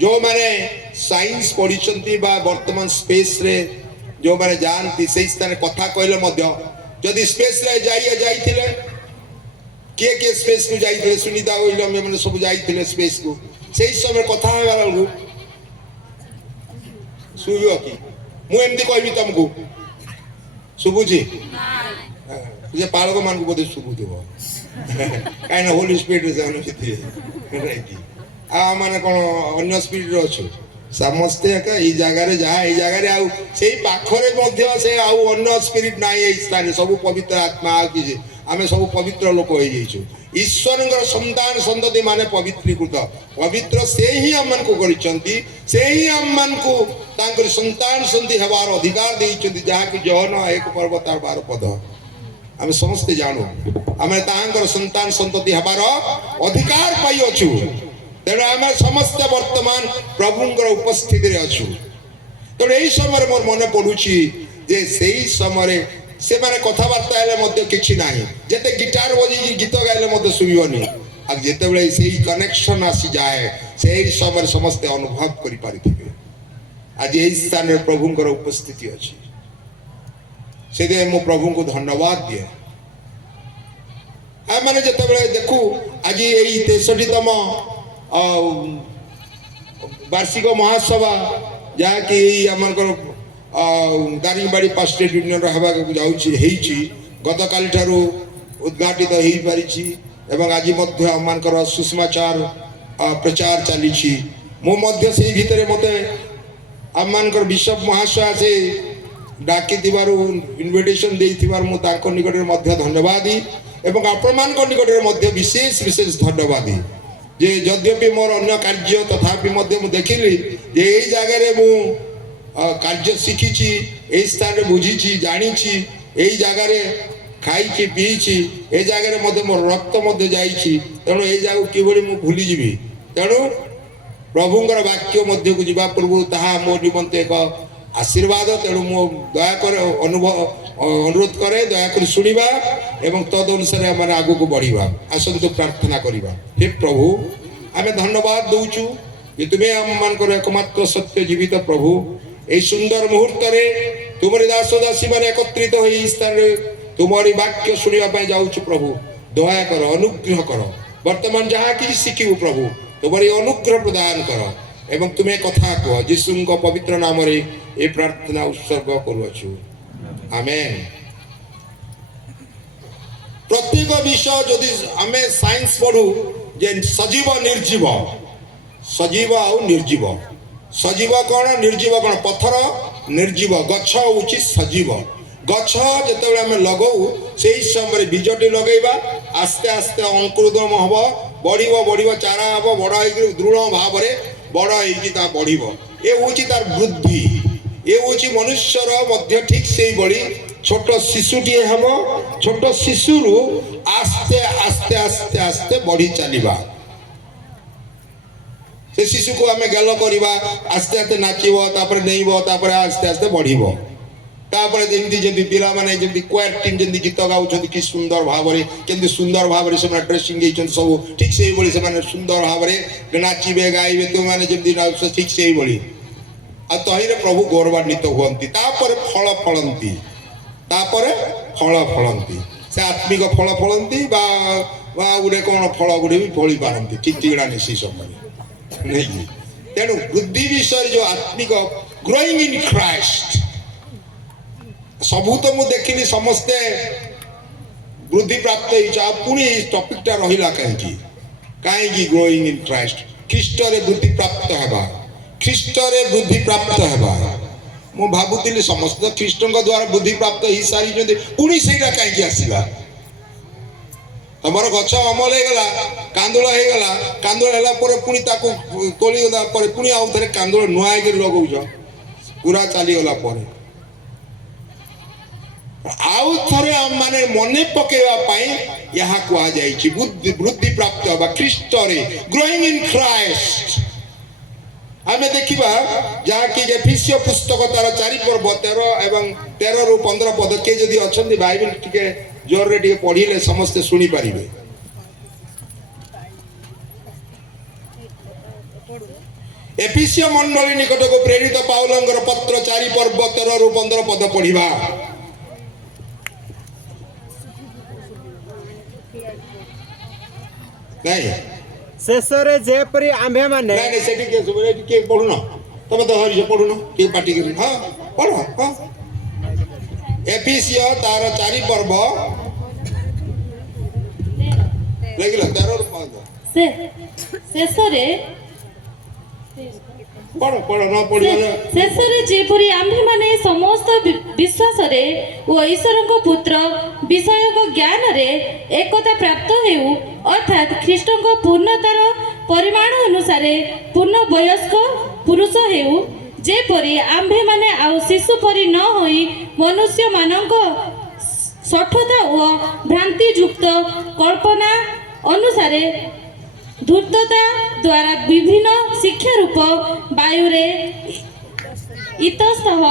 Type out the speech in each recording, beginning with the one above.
जो मैंने साइंस पढ़ी वर्तमान स्पेस रे जो मैंने जानती से स्थान कथा कहले जदि स्पेस रे जाइए किए किए स्पेस को जाइए सुनीता विलियम मैंने सब जाइए स्पेस को से समय कथा बेलू शुभ कि मुझे कहबी तुमको शुभुची जे पालक मान बोधे शुभुथ कहीं होली स्पिरिट मैंने कौन अन्य स्पिरिट अच्छु समस्ते जगार जहाँ पाखरे से अन्य स्पिरिट ना स्थान सब पवित्र आत्मा कि आम सब पवित्र लोक हो ईश्वर संतान संतति माने पवित्रीकृत पवित्र से ही आम से ही आम संतान संति हबार अधिकार देइछन्ति जहाँ कि जहन 1 पर्व तार 12 पद आम समस्ते जानू आम संतान संतति हबार अधिकार पाई अच्छु तेणु आम समस्ते वर्तमान प्रभुंर उपस्थिति अच्छु तेणु यही समय मोर मन पड़ुछि जे सेही समय से माने कथबार्ता हेले किछि नाही जेते गिटार बजी गीत गाइले शुभनी आ जेतेबेले सेही कनेक्शन आसी जाए सेही समय समस्ते अनुभव करि पारिथिबे आज एही स्थान प्रभुंर उपस्थिति अछि से मो प्रभु को धन्यवाद दिए आ माने जेतेबेले देखु आज एही 63तम वार्षिक महासभा जहाँ कि दारिंगबाड़ी पास्टेट यूनियन होगी गत काली ठारू उद्घाटित हो पारी एवं आज आम सुषमाचार प्रचार चली मुझे भितर मत आम बिशप महाशय से डाकी इनविटेशन मुझे निकट धन्यवाद एवं आपण निकट विशेष विशेष धन्यवाद जे यद्यपि मोर अन्य कार्य तथापि देखिली जे यही जगह मु कार्य शिखी यही स्थान बुझी जानी यही जगह खाई पीची ए जगह मोर रक्त तेणु ये जगह किभली मु भूली जीवी तेणु प्रभुंर वाक्य मध्य को जीवा पूर्व ताहा मो निमंते एक आशीर्वाद तेणु मो दयाकर अनुरोध करे दयाकर शुणा एवं तद अनुसार आम आग को बढ़ा आसतु प्रार्थना करवा हे प्रभु आम धन्यवाद दौचु कि तुम्हें आम मान एकमात्र सत्य जीवित प्रभु यही सुंदर मुहूर्त तुमरी दास दासी मैंने एकत्रित हो स्थान तुमरी वाक्य शुणा जाऊँ प्रभु दया कर अनुग्रह कर वर्तमान जहाँ कि शिखू प्रभु तुम्हारी अनुग्रह प्रदान कर एवं तुम्हें कथा कह जीशु पवित्र नाम ये प्रार्थना उत्सर्ग करुछु आमेन। प्रत्येक विषय जदि आम साइंस पढ़ू जे सजीव निर्जीव सजीव आ निर्जीव सजीव कौन निर्जीव कौन पत्थर निर्जीव गछ हूँ सजीव गछ जिते आम लगऊ से समय बीजटी लगेगा आस्ते आस्ते अंकुरोदम हम बढ़ बढ़ चारा हम बड़ हो दृढ़ भाव बड़ हो बढ़ ये हूँ तार वृद्धि ये हूँ मनुष्यर ठीक से बड़ी छोट शिशुटी हम छोट शिशु आस्ते आस्ते आस्ते आस्ते बढ़ी चलवा से शिशु को आम गेल करवा आस्ते आस्ते नाचब नहीं आस्ते आस्ते बढ़ जमी पिला माने क्वायर टीम जमी गीत गाँव कि सुंदर भाव में सुंदर भाव से ड्रेसिंग सब ठीक से ही सुंदर भाव में नाचे गाइबे तो मैंने जमी ठीक से ही तहिरे प्रभु गौरवान्वित हुअन्ति तापर फल फलंती फल फलंती से आत्मिक फल फलंती गोटे कौन फल गुड़े भी फली पारती ठीक ठिका नहीं से समय नहीं तेणु बुद्धि विषय जो आत्मिक ग्रोइंग इन क्राइस्ट सबू तो मुझे देखिली समस्ते वृद्धि प्राप्त हो पुणी टपिकटा रहा कहीं ग्रोइंग इन क्राइस्ट ख्रीष्ट वृद्धि प्राप्त होगा ख्रीष्ट बुद्धि प्राप्त होगा मु भावुली समस्त ख्रीष्ट द्वारा बुद्धि प्राप्त हो सारी पुणी से कहीं आसला तुम गच अमल होगला कांदुल होगला कांदुल पुणी तोड़गला पुणी आउ थे कांदुल नुआ लगौच पूरा चलीगला आउ थे माने मन पकड़ाई यह कहुई बुद्धि प्राप्त होगा ख्रीष्ट ग्रोइंग इन क्राइस्ट आम देखा जहाँकि एफिसियो पुस्तक तार 4 पर्व 13 एवं 13 रु 15 पद किए जदि अच्छा बाइबल टे जोर टे पढ़े समस्ते शुणी पारे एफिसियो मंडली निकट को प्रेरित पाउलंगर पत्र 4 पर्व 13 रु 15 पद पढ़िबा। नहीं शेषरे जेपरि आम्भे माने नहीं नहीं सेठी के सुबह के पढुन तमे तो हरि पढुन के पार्टी करी हां पढ हां एफिसियो तार 4 पर्व लेकिन 13 रु 15 से शेषरे पढ़ पढ़ न पढ़िबा शेषरे जेपरि आम्भे माने समस्त विश्वास रे ओ ईश्वरक पुत्र विषयक ज्ञान रे एकता प्राप्त हेउ अर्थात ख्रीष्टक पूर्णतार परिमाण अनुसार पूर्ण वयस्क पुरुष हेउ जेपरि आम्भे माने आउ शिशु परि न होई मनुष्य मानक सठता ओ भ्रांति युक्त कल्पना अनुसार धूर्तता द्वारा विभिन्न शिक्षा रूप वायुरे इतस्तः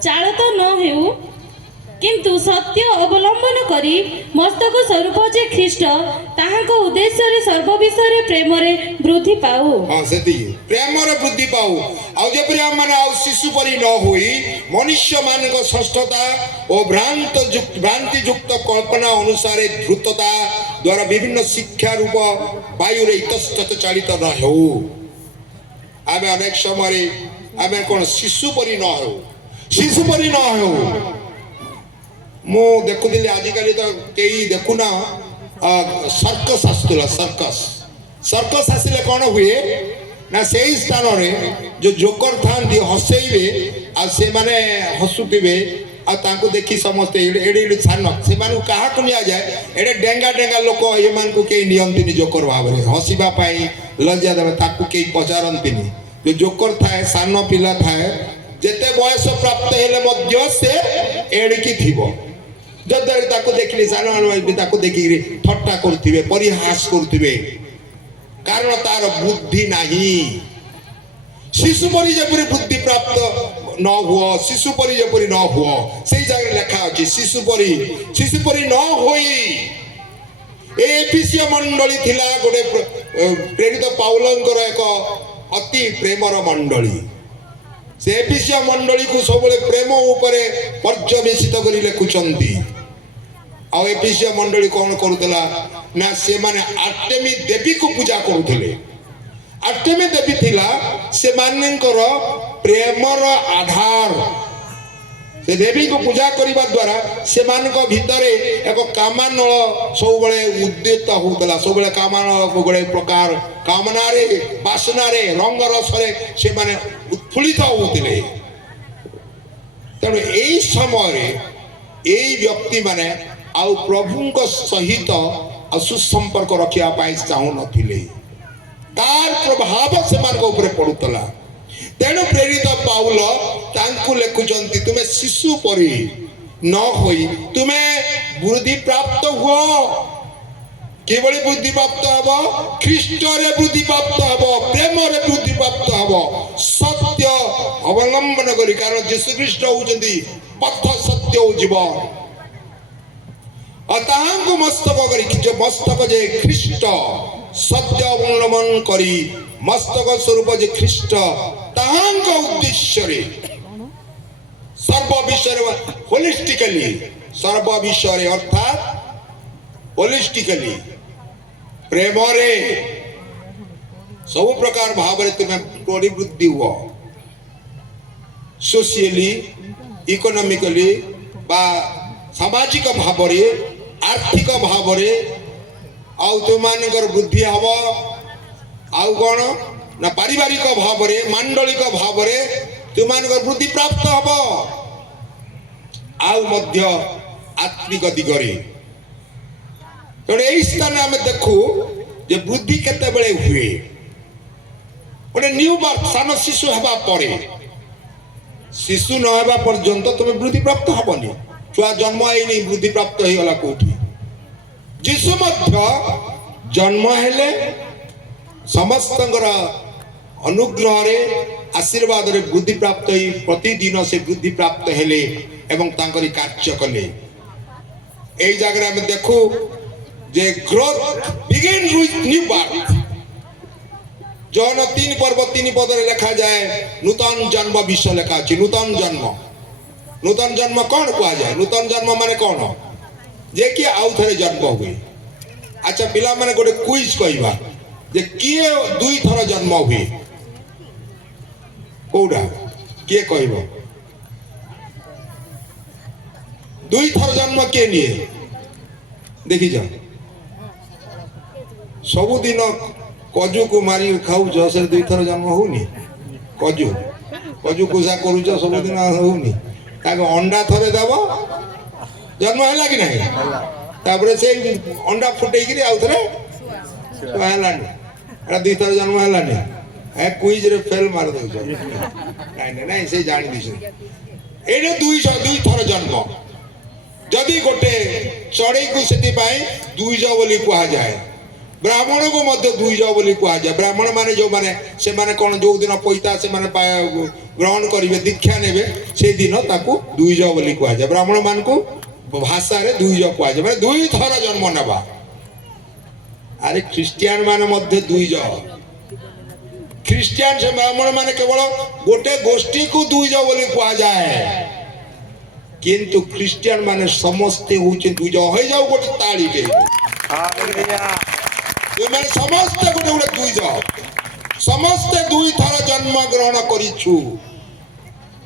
चालित न हेउ किंतु सत्य अवलंबन करी मस्तक स्वरूप जे ख्रीष्ट ताहाक उद्देश्य रे सर्व विषय रे प्रेम रे वृद्धि पाऊ। हां सेती प्रेम रे वृद्धि पाऊ आ जे प्रेम माने आ शिशु परि न होई मनुष्य मानक षष्ठता ओ भ्रांति युक्त कल्पना अनुसार धृतता द्वारा विभिन्न शिक्षा रूप वायु रे इतस्तत चालित न हेउ। आमे अनेक समय आमे कोन शिशु परि न हेउ शिशु परि न हेउ मो देखुली आजिकल तो कई देखुना सर्कस आसुला सर्कस आसिले कौन हुए ना से स्थान रे जो जोकर थांती हसैबे आ से माने हसुतिबे आ तांको देखि समस्त एडे एडे छान से मानु काहा को निया जाए एडे डेंगा डेंगा लोक ए मान को के नियंतिनी जोकर भाबरे हसिबा पाई लज्जा देबे ताकू के पचारंतिनी जो जोकर थाए सान पिला थाए जेते बयस प्राप्त हेले मध्य से एडकी थिबो जदर ताको देखली सानो आनो ताको देखि ठट्टा करथिबे परिहास करथिबे कारण तार बुद्धि नाही शिशु परि जेपरि बुद्धि प्राप्त न हुआ शिशु परि जेपरि न हुआ सेही जगह लिखा अछि शिशु परि न होई ए एफिसियो मंडली थिला गोटे प्रेरित पाउलंकर एक अति प्रेमर मंडली से एफिसियो मंडली को सबले प्रेम ऊपर पर्यवेसित करी लिखुचंती आ एफिसियो मंडली कौन करुतला ना से माने आर्टेमी देवी को पूजा करुतले आर्टेमी देवी थिला से मानकर प्रेमर आधार से देवी को पूजा करिबा द्वारा से मानक भितरे एक कामनल सब बळे उद्यत होतला सब बळे कामनल गोळे प्रकार कामना रे वासना रे रंग रस रे से माने उत्फुल्लित होतले तने एई समय रे एई व्यक्ति माने आउ प्रभुଙ୍କ सहित सुसंपर्क रखिया पाई चाहू नथिले तार प्रभाव से मान को ऊपर पडुतला तेणु प्रेरित पाउल तांकु लेखुचंती तुमे शिशु परि न होई तुमे बुद्धि प्राप्त हो केवल बुद्धि प्राप्त हबो ख्रीष्ट रे बुद्धि प्राप्त हबो प्रेम रे बुद्धि प्राप्त हबो सत्य अवलंबन करी कारण यीशु ख्रीष्ट होचंती पथ सत्य जीवन अतांग मस्तक करी जो मस्तक जे ख्रीष्ट सत्य अवलंबन करी मस्तक स्वरूप जे ख्रीष्ट तांग उद्देश्य रे सर्व विषय होलिस्टिकली सर्व विषय अर्थात होलिस्टिकली प्रेम रे सब प्रकार भाव रे तुम परिवृद्धि हुआ सोशियली इकोनॉमिकली बा सामाजिक भाव रे आर्थिक भाव रे आउ तुमानकर बुद्धि हबो आउ कोन ना पारिवारिक भाव रे मांडलिक भाव रे तुमानकर बुद्धि प्राप्त हबो आउ मध्य आत्मिक दिगरे तो एई स्थान हम देखू जे बुद्धि केते बेले हुए ओने न्यू बर्थ सान शिशु हबा परे शिशु न हबा पर्यंत तुम बुद्धि प्राप्त हबनी छुआ जन्म आईनी बुद्धि प्राप्त हो गला कोठी जीसु मध्य जन्म हेले समस्तंगर अनुग्रह रे आशीर्वाद रे बुद्धि प्राप्त होई प्रतिदिन से बुद्धि प्राप्त हेले एवं तांकरी कार्य कले एई जगह हम देखू जे growth begin with new birth जौन 3 पर्व 3 पदरे लिखा जाए नूतन जन्म विषय लिखा अछि नूतन जन्म कौन कहा जाए नूतन जन्म माने कौन जे कि आउ थरे जन्म हुए अच्छा पिला माने गोटे क्विज कहबा जे किए दुई थर जन्म हुए कोडा किए कहबो दुई थर जन्म के लिए देखी जाओ सबुदिन कजू को मारी खाऊच से दुई थर जन्म होनी कजू कुसा करूच सबुदिन होनी अंडा थरे देव जन्म है कि नहीं तापर से अंडा फुटे आउ थे दुई थर जन्म है क्विज रे फेल मार दे नहीं से जानी दी ये दुई थर जन्म जदि गोटे चढ़ई को से दुईज बोली कह जाए ब्राह्मण को मध्य दुईज बोली कह जाए ब्राह्मण माने जो माने से माने कौन जो दिन पैता से माने ग्रहण करेंगे दीक्षा ने से दिन ताकू दुईज बोली कह जाए ब्राह्मण मान को भाषा रे दुईज कह जाए माने दुई थर जन्म नेबा अरे ख्रिस्टियान माने मध्य दुईज ख्रिस्टियान से ब्राह्मण माने केवल गोटे गोष्ठी को दुईज बोली कह जाए किंतु ख्रिस्टियान माने समस्ते होचे दुईज हो जाओ गोटे ताली के ये माने समस्ते गोटे गोटे दुईज समस्ते दुई थर जन्म ग्रहण करिछु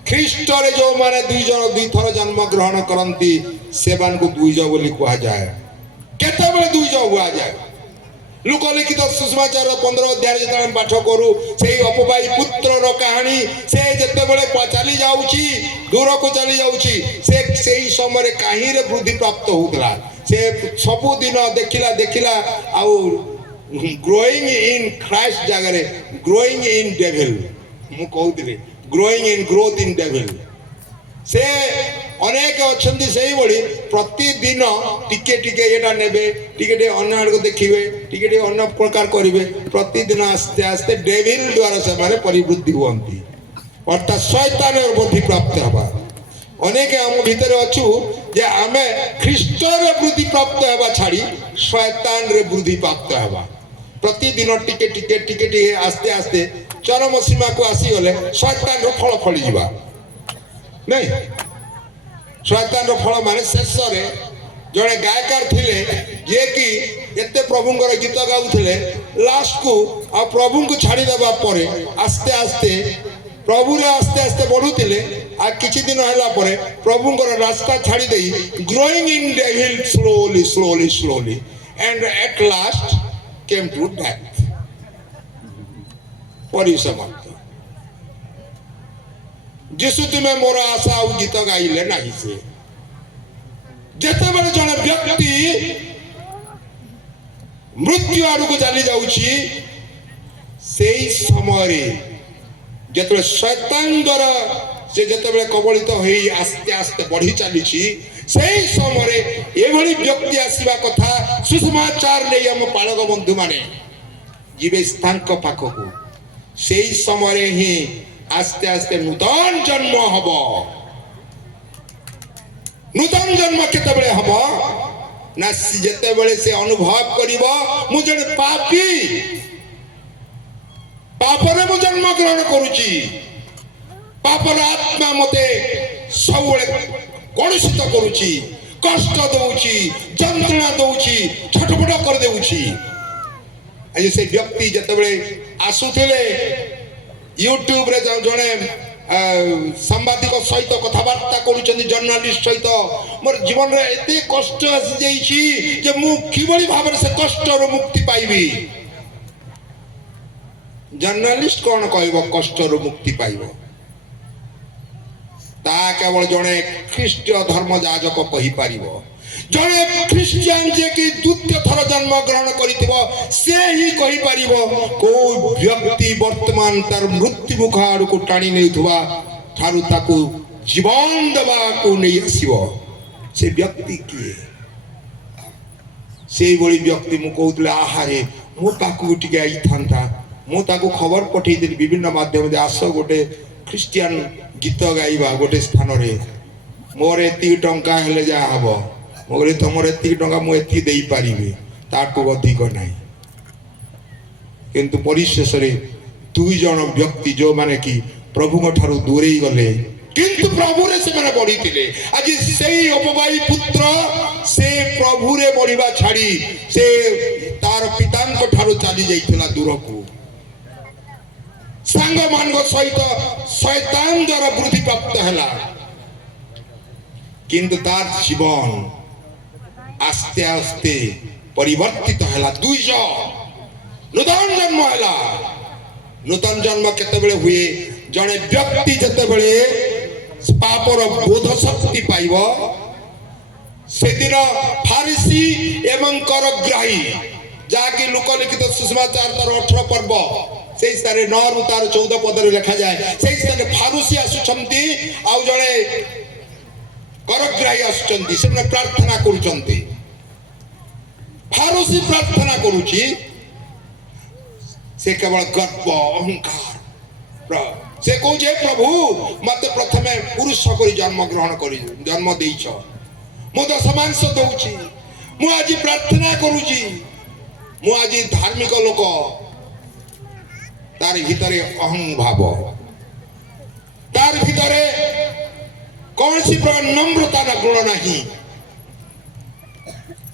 ख्रीष्ट रे जो माने दुई थर जन्म ग्रहण करंती सेवान को दुईज बोली कहा जाए केते बेले दुईज हुआ जाए लोकलिखित सुषमाचार 15 अध्याय जेता हम पाठ करू से अपबाई पुत्र रो कहानी से जते बेले चली जाउची दूर को चली जाउची से सेही समय रे काहे रे वृद्धि प्राप्त होतला से सब दिन देखिला आउ ग्रोइंग इन क्राइस्ट जगह रे ग्रोइंग इन डेविल मु कहउतले growing in growth in devil से अनेक अच्छी से ही प्रतिदिन टिके टिके एटा नेबे टिके अन्य आड़ को देखिए टिके अन्य प्रकार करेंगे प्रतिदिन आस्ते आस्ते डेविल द्वारा से माने परिवृद्धि हुअंती अर्थात शैतान और बुद्धि प्राप्त हवा अनेक आम भितर अच्छु जे आमे ख्रीष्ट रे वृद्धि प्राप्त हवा छाड़ी शैतान रे वृद्धि प्राप्त हवा प्रतिदिन टिके टिके टिके टिके आस्ते आस्ते चरम सीमा को आसी गले शैतान रो फल फली जीवा नहीं शैतान रो फल माने शेष रे जड़े गायकार थिले जे कि एते प्रभुंकर गीत गाउथिले लास्ट को आ प्रभु को छाड़ी देबा परे आस्ते आस्ते प्रभु रे आस्ते आस्ते बढ़ुतिले आ किछि दिन हला परे प्रभुंकर रास्ता छाड़ी देई growing in devil slowly and at last came to death परिसमाप्त जिसु तुम्हें मोर आशा और गीत गाइले नहीं से जते बेले जने व्यक्ति मृत्यु आड़ को चली जाउची सेई समय रे जते शैतान द्वारा से जते बेले कबलित होई आस्ते आस्ते बढ़ी चली सेई समय रे एभली व्यक्ति आसीबा कथा सुसमाचार नै हम पालक बंधु माने जीवे स्थान को पाखो को सेई समय रे ही आस्ते आस्ते नूतन जन्म हब नूतन जन्म केते बेले हब ना जेते बेले से अनुभव करिवो मु जने पापी पापरे मु जन्म ग्रहण करूची पापर आत्मा मते सबले कलुषित करूची कष्ट दउची जंत्रणा दउची छटपट कर देउची आज से व्यक्ति जेते बेले आसुथिले यूट्यूब रे जने सांबादिक सहित कथबार्ता करूछन जर्नलिस्ट सहित मोर जीवन रे एते कष्ट आसी जाईछी जे मु किबळी भाबरे से कष्ट रो मुक्ति पाइबी जर्नलिस्ट कोन कहबो कष्ट रो मुक्ति पाइबो ता केवल जने ख्रीष्टीय धर्म जाजक कहि पारिबो जने ख्रिस्टियन जे कि द्वितीय थर जन्म ग्रहण करिथिबो से ही कहि पारिबो को व्यक्ति वर्तमान तार मृत्यु मुख आड़ को टाणी नेथुवा थारु ताकू जीवन देवा को नै आसीबो से व्यक्ति किए से बड़ी व्यक्ति मु कहउतले आहारे मो ताकू टिके आई थांता मु ताकू खबर पठेई देली विभिन्न माध्यम दे आस गोटे ख्रिस्टियन गीत गाइबा गोटे स्थान रे मोर एती टंका हेले जा हबो मोरे तुमर एती टंका मु एती देई पारिबे ताकू अधिक नाही किंतु परिशेष रे ଦୁଇ ଜଣ ବ୍ୟକ୍ତି ଯେଉଁମାନେ କି ପ୍ରଭୁଙ୍କ ଠାରୁ ଦୂରେଇ ଗଲେ କିନ୍ତୁ ପ୍ରଭୁରେ ସେମାନେ ବଢିଥିଲେ। ଆଜି ସେଇ ଅପବାୟୀ ପୁତ୍ର ସେ ପ୍ରଭୁରେ ବଢିବା ଛାଡି ସେ ତାର ପିତାଙ୍କ ଠାରୁ ଚାଲି ଯାଇଥିଲା ଦୂରକୁ, ସାଙ୍ଗମାନଙ୍କ ସହିତ ଶୟତାନ ଦ୍ୱାରା ବୃଦ୍ଧି ପ୍ରାପ୍ତ ହେଲା। କିନ୍ତୁ ତାର ଜୀବନ ଆସ୍ତେ ଆସ୍ତେ ପରିବର୍ତ୍ତିତ ହେଲା। ଦୁଇଜ ନୂତନ ଜନ୍ମ ହେଲା। ନୂତନ ଜନ୍ମ କେତେବେଳେ ହୁଏ? ଜଣେ ବ୍ୟକ୍ତି ଯେତେବେଳେ ପାପର ବୋଧ ଶକ୍ତି ପାଇବ, ସେଦିନ ଫାରିସି ଏବଂ କରଗ୍ରାହୀ, ଯାହାକି ଲୋକଲିଖିତ ସୁସମାଚାର ତାର 18 ପର୍ବ ସେଇ ସ୍ଥାନରେ 9 ରୁ ତାର 14 ପଦରେ ଲେଖାଯାଏ। ସେଇ ସ୍ଥାନରେ ଫାରୁସି ଆସୁଛନ୍ତି ଆଉ ଜଣେ କରଗ୍ରାହୀ ଆସୁଛନ୍ତି। ସେମାନେ ପ୍ରାର୍ଥନା କରୁଛନ୍ତି। ଫାରୁସି ପ୍ରାର୍ଥନା କରୁଛି, ସେ କେବଳ ଗର୍ବ ଅହଙ୍କାର। ସେ କହୁଛି, ପ୍ରଭୁ ମତେ ପ୍ରଥମେ ପୁରୁଷ କରି ଜନ୍ମ ଦେଇଛ, ମୁଁ ଦଶମାଂଶ ଦଉଛି, ମୁଁ ଆଜି ପ୍ରାର୍ଥନା କରୁଛି, ମୁଁ ଆଜି ଧାର୍ମିକ ଲୋକ। ତାର ଭିତରେ ଅହଂଭାବ, ତାର ଭିତରେ କୌଣସି ପ୍ରକାର ନମ୍ରତା ନା ଗୁଣ ନାହିଁ।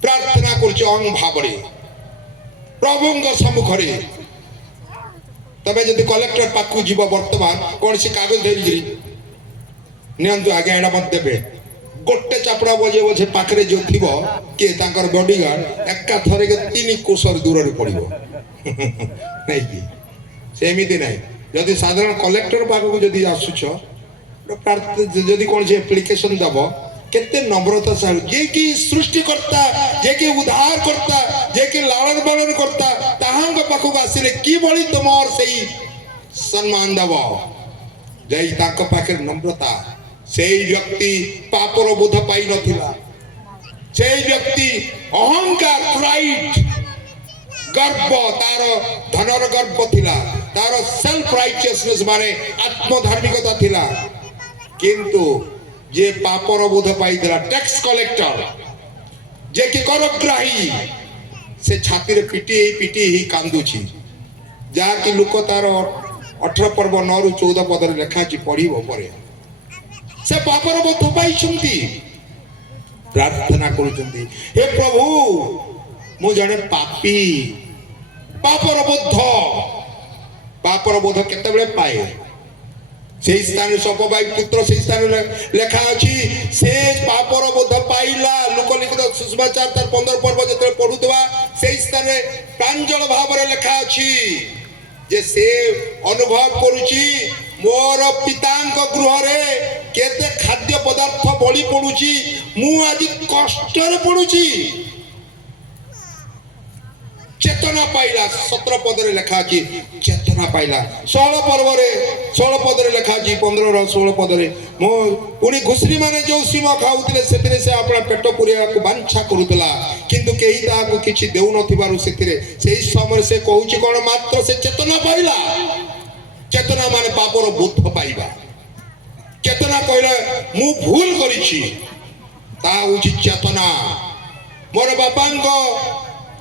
ପ୍ରାର୍ଥନା କରୁଛି ଅହଂଭାବରେ ପ୍ରଭୁଙ୍କ ସମ୍ମୁଖରେ। ତମେ ଯଦି କଲେକ୍ଟର ପାଖକୁ ଯିବ ବର୍ତ୍ତମାନ, କୌଣସି କାଗଜ ଧରିକିରି ନିଅନ୍ତୁ ଆଜ୍ଞା ଏଇଟା ମତେ ଦେବେ, ଗୋଟେ ଚାପଡ଼ା ବଜେଇବ, ସେ ପାଖରେ ଯୋଉ ଥିବ କିଏ ତାଙ୍କର ବଡିଗାର୍ଡ ଏକା ଥରକେ 3 କୋଶର ଦୂରରେ ପଡିବ। ନାଇଁ କି? ସେମିତି ନାହିଁ। ଯଦି ସାଧାରଣ କଲେକ୍ଟର ପାଖକୁ ଯଦି ଆସୁଛ, ଯଦି କୌଣସି ଆପ୍ଲିକେସନ ଦବ, କେତେ ନମ୍ରତା ସହ, ଯିଏକି ସୃଷ୍ଟିକର୍ତ୍ତା, ଯିଏକି ଉଦ୍ଧାର କର୍ତ୍ତା, ଯିଏକି ଲାଳନ ପାଳନ କର୍ତ୍ତା, ତାହାଙ୍କ ପାଖକୁ ଆସିଲେ କିଭଳି ତୁମର ସେଇ ସମ୍ମାନ ଦେବ। ଯାଇ ତାଙ୍କ ପାଖରେ ନମ୍ରତା। ସେଇ ବ୍ୟକ୍ତି ପାପର ବୋଧ ପାଇନଥିଲା। ସେଇ ବ୍ୟକ୍ତି ଅହଙ୍କାର, ପ୍ରାଇଡ, ଗର୍ବ, ତାର ଧନର ଗର୍ବ ଥିଲା, ତାର ସେଲ୍ଫ ରାଇଚିୟସନେସ ମାନେ ଆତ୍ମଧାର୍ମିକତା ଥିଲା। କିନ୍ତୁ ଯେ ପାପର ବୋଧ ପାଇଥିଲା, ଟ୍ୟାକ୍ସ କଲେକ୍ଟର, ଯେ କି କରଗ୍ରାହୀ, ସେ ଛାତିରେ ପିଟି ହେଇ କାନ୍ଦୁଛି। ଯାହାକି ଲୋକ ତାର 18 ପର୍ବ 9 ରୁ 14 ପଦରେ ଲେଖା ଅଛି, ପଢିବ ପରେ। ସେ ପାପର ବୋଧ ପାଇଛନ୍ତି, ପ୍ରାର୍ଥନା କରୁଛନ୍ତି, ହେ ପ୍ରଭୁ ମୁଁ ଜଣେ ପାପୀ। ପାପର ବୋଧ କେତେବେଳେ ପାଏ? সেই স্থানে সপবাই পুত্র সেই স্থানে লেখা আছে, সে পাপর বোধ পাইলা। লোকলিখিত সুসমাচার তার 15 পর্ব যেতে পড়ুবা, সেই স্থানে প্রাঞ্জল ভাবে লেখা আছে যে সে অনুভব করুছি মোর পিতাঙ্ক গৃহরে কেতে খাদ্য পদার্থ বলি পড়ুছি, মু আজ কষ্টরে পড়ুছি। চেতনা পাইলা। 17 পদরে লেখা আছে চেতনা পাইলা। 16 পদরে লেখা আছে 15 র 16 পদরে, পুଣି ଘୁଷୁରୀ ମାନେ ଯୋଉ ସିମ ଖାଉଥିଲେ ସେଥିରେ ସେ ଆପଣ ପେଟ ପୁରେଇବାକୁ ବାଞ୍ଛା କରୁଥିଲା, କିନ୍ତୁ କେହି ତାହାକୁ କିଛି ଦେଉନଥିବାରୁ ସେଥିରେ ସେଇ ସମୟରେ ସେ କହୁଛି କଣ? ମାତ୍ର ସେ ଚେତନା ପାଇଲା। ଚେତନା ମାନେ ପାପର ବୋଧ ପାଇବା। ଚେତନା କହିଲା ମୁଁ ଭୁଲ କରିଛି, ତାହା ହଉଛି ଚେତନା। ମୋର ବାପାଙ୍କ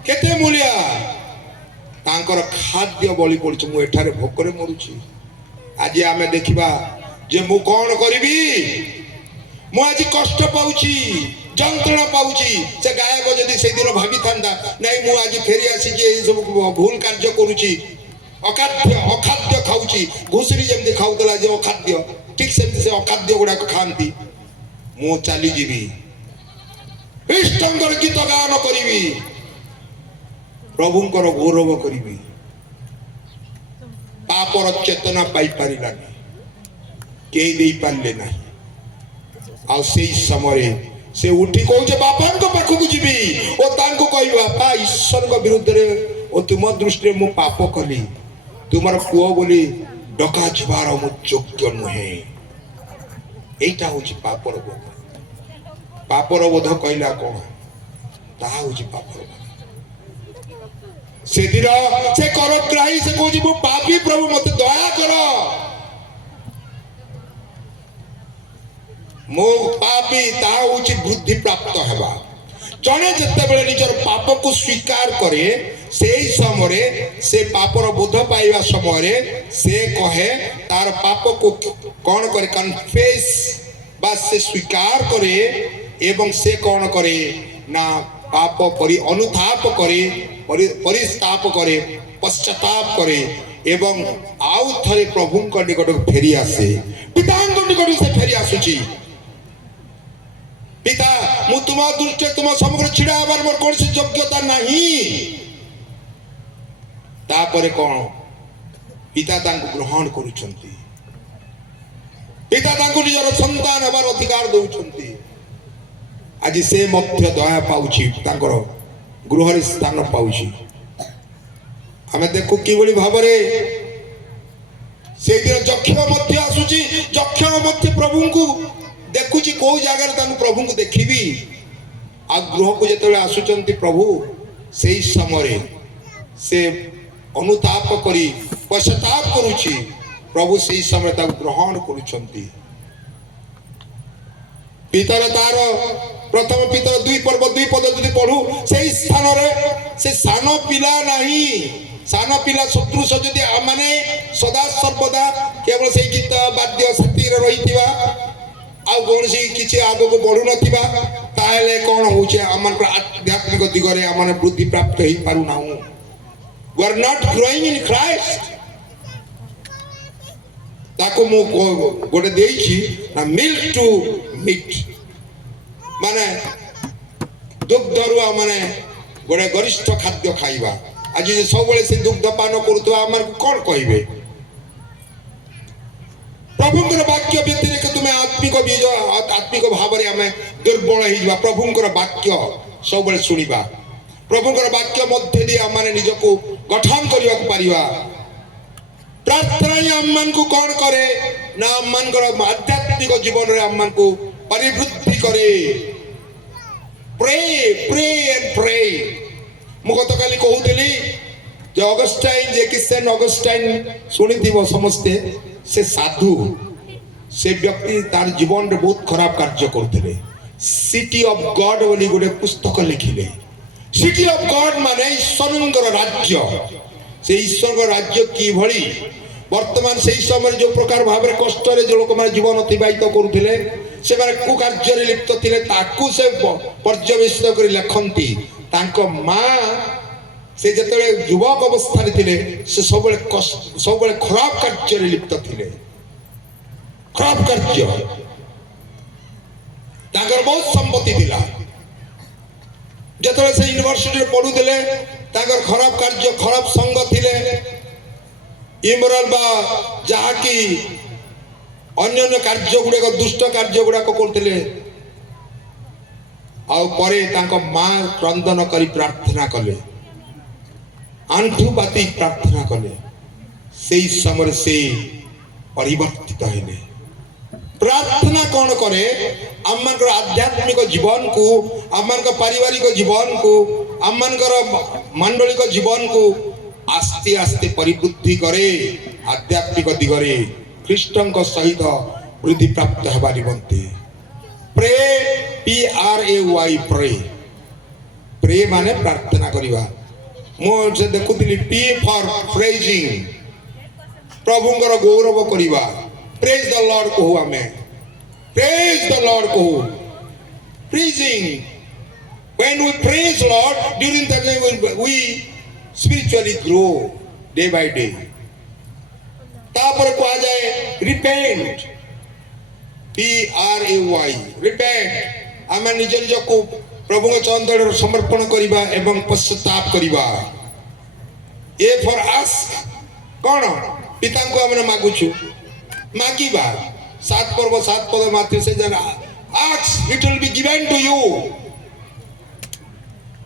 କେତେ ମୂଲ୍ୟ, ତାଙ୍କର ଖାଦ୍ୟ ବଳି ପଡୁଛି, ମୁଁ ଏଠାରେ ଭୋକରେ ମରୁଛି। ଆଜି ଆମେ ଦେଖିବା ଯେ ମୁଁ କଣ କରିବି? ମୁଁ ଆଜି କଷ୍ଟ ପାଉଛି, ଯନ୍ତ୍ରଣା ପାଉଛି। ସେ ଗାୟକ ଯଦି ସେଇଦିନ ଭାବିଥାନ୍ତା ନାଇଁ ମୁଁ ଆଜି ଫେରି ଆସିଛି, ଏଇ ସବୁ ଭୁଲ କାର୍ଯ୍ୟ କରୁଛି, ଅଖାଦ୍ୟ ଖାଉଛି, ଘୁଷୁରୀ ଯେମିତି ଖାଉଥିଲା ଯେ ଅଖାଦ୍ୟ, ଠିକ ସେମିତି ସେ ଅଖାଦ୍ୟ ଗୁଡାକ ଖାଆନ୍ତି, ମୁଁ ଚାଲିଯିବି, ଇଷ୍ଟଙ୍କର ଗୀତ ଗାନ କରିବି, ପ୍ରଭୁଙ୍କର ଗୌରବ କରିବି। ପାପର ଚେତନା ପାଇପାରିଲାନି, କେହି ଦେଇପାରିଲେ ନାହିଁ। ଆଉ ସେଇ ସମୟରେ ସେ ଉଠି କହୁଛି ବାପାଙ୍କ ପାଖକୁ ଯିବି ଓ ତାଙ୍କୁ କହିବି, ବାପା ଈଶ୍ୱରଙ୍କ ବିରୁଦ୍ଧରେ ଓ ତୁମ ଦୃଷ୍ଟିରେ ମୁଁ ପାପ କଲି, ତୁମର ପୁଅ ବୋଲି ଡକାଯିବାର ମୁଁ ଯୋଗ୍ୟ ନୁହେଁ। এইটা হচ্ছে পাপর বোধ। পাপর বোধ কইলা কোন? তাহা হচ্ছে পাপর বোধ। সেদিন সে করগ্রাহী, সে কହୁଛି ମୁଁ ପାପୀ, ପ୍ରଭୁ ମତେ ଦୟା କର, ମୁଁ ପାପୀ। ତାହା ହଉଛି ବୃଦ୍ଧି ପ୍ରାପ୍ତ ହେବା। ଜଣେ ଯେତେବେଳେ ନିଜର ପାପକୁ ସ୍ୱୀକାର କରେ, ସେଇ ସମୟରେ ସେ ପାପର ବୋଧ ପାଇବା ସମୟରେ ସେ କହେ ତାର ପାପକୁ କ'ଣ କରେ କନଫେସ୍ ବା ସେ ସ୍ୱୀକାର କରେ ଏବଂ ସେ କ'ଣ କରେ ନା ପାପ ପରି ଅନୁତାପ କରେ ପରିସ୍ତାପ କରେ ପଶ୍ଚାତାପ କରେ ଏବଂ ଆଉ ଥରେ ପ୍ରଭୁଙ୍କ ନିକଟକୁ ଫେରି ଆସେ ପିତାଙ୍କ ନିକଟକୁ ସେ ଫେରି ଆସୁଛି ପିତା ମୁଁ ତୁମ ଦୃଷ୍ଟିରେ ତୁମ ସମ୍ମୁଖରେ ଛିଡ଼ା ହେବାର ମୋର କୌଣସି ଯୋଗ୍ୟତା ନାହିଁ ତାପରେ କ'ଣ ପିତା ତାଙ୍କୁ ଗ୍ରହଣ କରୁଛନ୍ତି ପିତା ତାଙ୍କୁ ନିଜର ସନ୍ତାନ ହେବାର ଅଧିକାର ଦେଉଛନ୍ତି ଆଜି ସେ ମଧ୍ୟ ଦୟା ପାଉଛି ତାଙ୍କର ଗୃହରେ ସ୍ଥାନ ପାଉଛି ଆମେ ଦେଖୁ କିଭଳି ଭାବରେ ସେଇଦିନ ଯକ୍ଷ ମଧ୍ୟ ଆସୁଛି ଯକ୍ଷ ମଧ୍ୟ ପ୍ରଭୁଙ୍କୁ ଦେଖୁଛି କୋଉ ଜାଗାରେ ତାଙ୍କୁ ପ୍ରଭୁଙ୍କୁ ଦେଖିବି ଆଉ ଗୃହକୁ ଯେତେବେଳେ ଆସୁଛନ୍ତି ପ୍ରଭୁ ସେଇ ସମୟରେ ସେ ଅନୁତାପ କରି ପଶ୍ଚାତାପ କରୁଛି ପ୍ରଭୁ ସେଇ ସମୟରେ ତାକୁ ଗ୍ରହଣ କରୁଛନ୍ତି ପିତାର ତାର ପ୍ରଥମ ପିତାର 2 ପର୍ବ 2 ପଦ ଯଦି ପଢୁ ସେଇ ସ୍ଥାନରେ ସେ ସାନ ପିଲା ନାହିଁ ସାନ ପିଲା ସଦୃଶ ଯଦି ଆମମାନେ ସଦା ସର୍ବଦା କେବଳ ସେଇ ଗୀତ ବାଦ୍ୟ ସାଥିରେ ରହିଥିବା ଆଉ କୌଣସି କିଛି ଆଗକୁ ବଢୁନଥିବା ତାହେଲେ କ'ଣ ହଉଛି ଆମମାନଙ୍କର ଆଧ୍ୟାତ୍ମିକ ଦିଗରେ ଆମେ ବୃଦ୍ଧି ପ୍ରାପ୍ତ ହେଇପାରୁନାହୁଁ we are not growing in Christ ତାକୁ ମୁଁ ଗୋଟେ ଦେଇଛି ନା ମିଲ୍କ ଟୁ ମିଟ୍ ମାନେ ଦୁଗ୍ଧରୁ ମାନେ ଗୋଟେ ଗରିଷ୍ଠ ଖାଦ୍ୟ ଖାଇବା ଆଜି ସବୁବେଳେ ସେ ଦୁଗ୍ଧ ପାନ କରୁଥିବା ଆମମାନଙ୍କୁ କ'ଣ କହିବେ ପ୍ରଭୁଙ୍କର ବାକ୍ୟ ବ୍ୟତିରେକ ତୁମେ ଆତ୍ମିକ ଭାବରେ ଆମେ ଦୁର୍ବଳ ହେଇଯିବା ପ୍ରଭୁଙ୍କର ବାକ୍ୟ ସବୁବେଳେ ଶୁଣିବା ପ୍ରଭୁଙ୍କର ବାକ୍ୟ ମଧ୍ୟ ଦେଇ ଆମେ ନିଜକୁ ଗଠନ କରିବାକୁ ପାରିବା ପ୍ରାର୍ଥନା ହିଁ ଆମମାନଙ୍କୁ କ'ଣ କରେ ନା ଆମମାନଙ୍କର ଆଧ୍ୟାତ୍ମିକ ଜୀବନରେ ଆମମାନଙ୍କୁ ପରିବୃଦ୍ଧି କରେ ପ୍ରେ ପ୍ରେ ଏଣ୍ଡ ପ୍ରେ ମୁଁ ଗତକାଲି କହୁଥିଲି ଯେ ଅଗଷ୍ଟାଇନ ଯେ କି ସେଣ୍ଟ ଅଗଷ୍ଟାଇନ ଶୁଣିଥିବ ସମସ୍ତେ ସେ ସାଧୁ ସେ ବ୍ୟକ୍ତି ତାର ଜୀବନରେ ବହୁତ ଖରାପ କାର୍ଯ୍ୟ କରୁଥିଲେ ସିଟି ଅଫ ଗଡ ବୋଲି ଗୋଟେ ପୁସ୍ତକ ଲେଖିଲେ ସିଟି ଅଫ ଗଡ ମାନେ ଈଶ୍ୱରଙ୍କର ରାଜ୍ୟ ସେ ଈଶ୍ୱରଙ୍କ ରାଜ୍ୟ କିଭଳି ବର୍ତ୍ତମାନ ସେଇ ସମୟରେ ଯୋଉ ପ୍ରକାର ଭାବରେ କଷ୍ଟରେ ଯୋଉ ଲୋକମାନେ ଜୀବନ ଅତିବାହିତ କରୁଥିଲେ ସେମାନେ କୁକାର୍ଯ୍ୟରେ ଲିପ୍ତ ଥିଲେ ତାକୁ ସେ ପର୍ଯ୍ୟବେସିତ କରି ଲେଖନ୍ତି ତାଙ୍କ ମା ସେ ଯେତେବେଳେ ଯୁବକ ଅବସ୍ଥାରେ ଥିଲେ ସେ ସବୁବେଳେ ଖରାପ କାର୍ଯ୍ୟରେ ଲିପ୍ତ ଥିଲେ ଖରାପ କାର୍ଯ୍ୟ ତାଙ୍କର ବହୁତ ସମ୍ପତ୍ତି ଥିଲା ଯେତେବେଳେ ସେ ୟୁନିଭର୍ସିଟିରେ ପଢୁଥିଲେ ତାଙ୍କର ଖରାପ କାର୍ଯ୍ୟ ଖରାପ ସଙ୍ଗ ଥିଲେ ଇମୋରାଲ ବା ଯାହାକି ଅନ୍ୟାନ୍ୟ କାର୍ଯ୍ୟ ଗୁଡାକ ଦୁଷ୍ଟ କାର୍ଯ୍ୟ ଗୁଡାକ କରୁଥିଲେ ଆଉ ପରେ ତାଙ୍କ ମା କ୍ରନ୍ଦନ କରି ପ୍ରାର୍ଥନା କଲେ ଆଣ୍ଠୁ ପାତି ପ୍ରାର୍ଥନା କଲେ ସେଇ ସମୟରେ ସେ ପରିବର୍ତ୍ତିତ ହେଲେ ପ୍ରାର୍ଥନା କ'ଣ କରେ ଆମମାନଙ୍କର ଆଧ୍ୟାତ୍ମିକ ଜୀବନକୁ ଆମମାନଙ୍କ ପାରିବାରିକ ଜୀବନକୁ ଆମମାନଙ୍କର ମାଣ୍ଡଳିକ ଜୀବନକୁ ଆସ୍ତେ ଆସ୍ତେ ପରିବୃଦ୍ଧି କରେ ଆଧ୍ୟାତ୍ମିକ ଦିଗରେ ଖ୍ରୀଷ୍ଟଙ୍କ ସହିତ ବୃଦ୍ଧି ପ୍ରାପ୍ତ ହେବା ନିମନ୍ତେ ପ୍ରେ PRAY ପ୍ରେ ପ୍ରେ ମାନେ ପ୍ରାର୍ଥନା କରିବା ମୁଁ ସେ ଦେଖୁଥିଲି P ଫର୍ ପ୍ରେଜିଂ ପ୍ରଭୁଙ୍କର ଗୌରବ କରିବା ପ୍ରେଜ ଦ ଲର୍ଡ କହୁ ଆମେ ପ୍ରେଜ ଦ ଲର୍ଡ କହୁ ପ୍ରେଜିଂ when we praise Lord during that day we spiritually grow day by day ତାପରେ କୁହାଯାଏ repent PRAY repent ଆମେ ନିଜ ନିଜକୁ ପ୍ରଭୁଙ୍କ ଚରଣରେ ସମର୍ପଣ କରିବା ଏବଂ ପଶ୍ଚାତାପ କରିବା ଏ ଫର ଆସ୍କ କ'ଣ ପିତାଙ୍କୁ ଆମେ ମାଗୁଛୁ ମାଗିବା 7 ପର୍ବ 7 ପଦ ମାତ୍ରେ ସେ ଜାଣା ask it will be given to you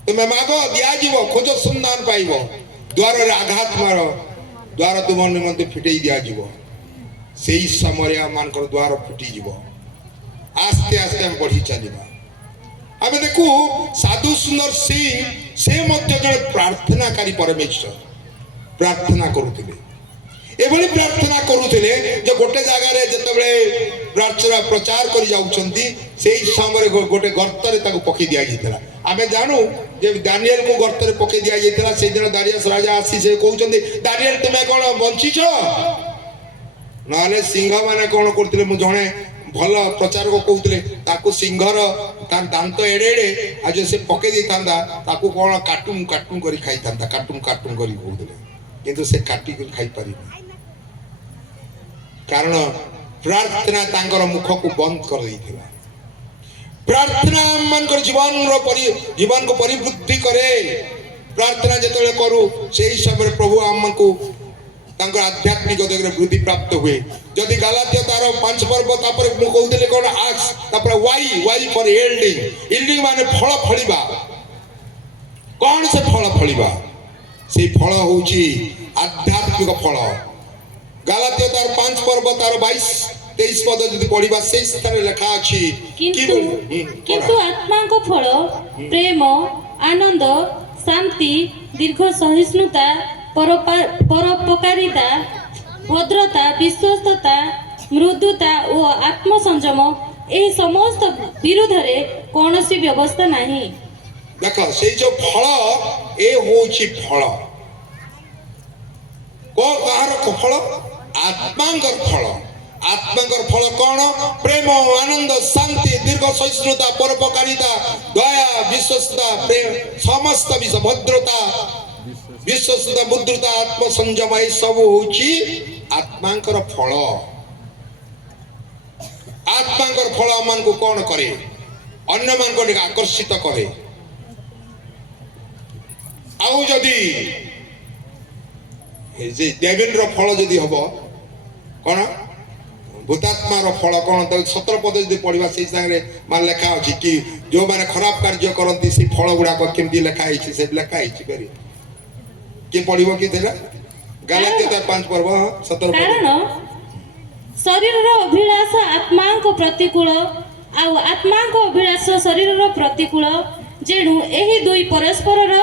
ତୁମେ ମାଗ ଦିଆଯିବ ଖୋଜ ସନ୍ଧାନ ପାଇବ ଦ୍ୱାରରେ ଆଘାତ ମାର ଦ୍ୱାର ତୁମ ନିମନ୍ତେ ଫିଟେଇ ଦିଆଯିବ ସେଇ ସମୟରେ ଆମମାନଙ୍କର ଦ୍ୱାର ଫିଟିଯିବ ଆସ୍ତେ ଆସ୍ତେ ଆମେ ବଢି ଚାଲିବା ଆମେ ଦେଖୁ ସାଧୁ ସୁନ୍ଦର ସିଂ ସେ ମଧ୍ୟ ଜଣେ ପ୍ରାର୍ଥନାକାରୀ ପରମେଶ୍ୱର ପ୍ରାର୍ଥନା କରୁଥିଲେ ଏଭଳି ପ୍ରାର୍ଥନା କରୁଥିଲେ ଯେ ଗୋଟେ ଜାଗାରେ ଯେତେବେଳେ ପ୍ରଚାର କରି ଯାଉଛନ୍ତି ସେଇ ସମୟରେ ଗୋଟେ ଗର୍ତ୍ତରେ ତାକୁ ପକେଇ ଦିଆଯାଇଥିଲା ଆମେ ଜାଣୁ जे दानिएल को गर्त रे पके दिया जेतला से दिन दारियस राजा आसी से कहउचंदी दानिएल तुमे कोन बंची छ नाले सिंह माने कोन करथिले मु जणे भल प्रचार को कहउतले ताको सिंहर तार दांत एडे एडे आज से पके दी थांदा ताको कोन काटुम काटुम करी खाई थांदा काटुम काटुम करी कहउतले किंतु से काटी कर खाई पारि कारण प्रार्थना तांकर मुख को बंद कर दैथिला प्रार्थना मन कर जीवन को परिवृद्धि करे प्रार्थना जतले करू सेही समय प्रभु हमको तांकर आध्यात्मिक जगत वृद्धि प्राप्त हुए जदि गलातिया तार 5 पर्व तापर मु कहउतले कोन आक्स तापर वाई फॉर यील्डिंग माने फल फळिबा कोन से फल फळिबा से फल होची आध्यात्मिक फल गलातिया तार 5 पर्व तार 22-23 पद जदि पढिबा से स्थान लिखा अछि किंतु आत्मा को फल प्रेम आनंद शांति दीर्घ सहिष्णुता परोपकारिता भद्रता विश्वस्तता मृदुता और आत्मसंयम एही समस्त विरुद्ध रे कोनोसी व्यवस्था नाही देख से जो फल ए होची फल को कहार फल आत्मांकर फल कौन प्रेम आनंद शांति दीर्घ सहिष्णुता परोपकारिता दया विश्वस्तता प्रेम समस्त विश्व भद्रता विश्वस्तता बुद्धता आत्मसंयम ए सब होची आत्मांकर फल मन को कौन करे अन्य मान को आकर्षित करे आउ जदि देवेन्द्र फल जदि हबो कौन भूतात्मार फल कौन तो 17 पद जदि पढ़िबा से संगे मान लिखा अछि कि जो माने खराब कार्य करंती से फल गुडा को केमती लिखा आइछि से लिखा आइछि करी के पढ़िबो कि देला गलातिया 5 पर्व 17 कारण शरीर रो अभिलाष आत्मा को प्रतिकूल आउ आत्मा को अभिलाष शरीर रो प्रतिकूल जेणु एही दुई परस्पर रो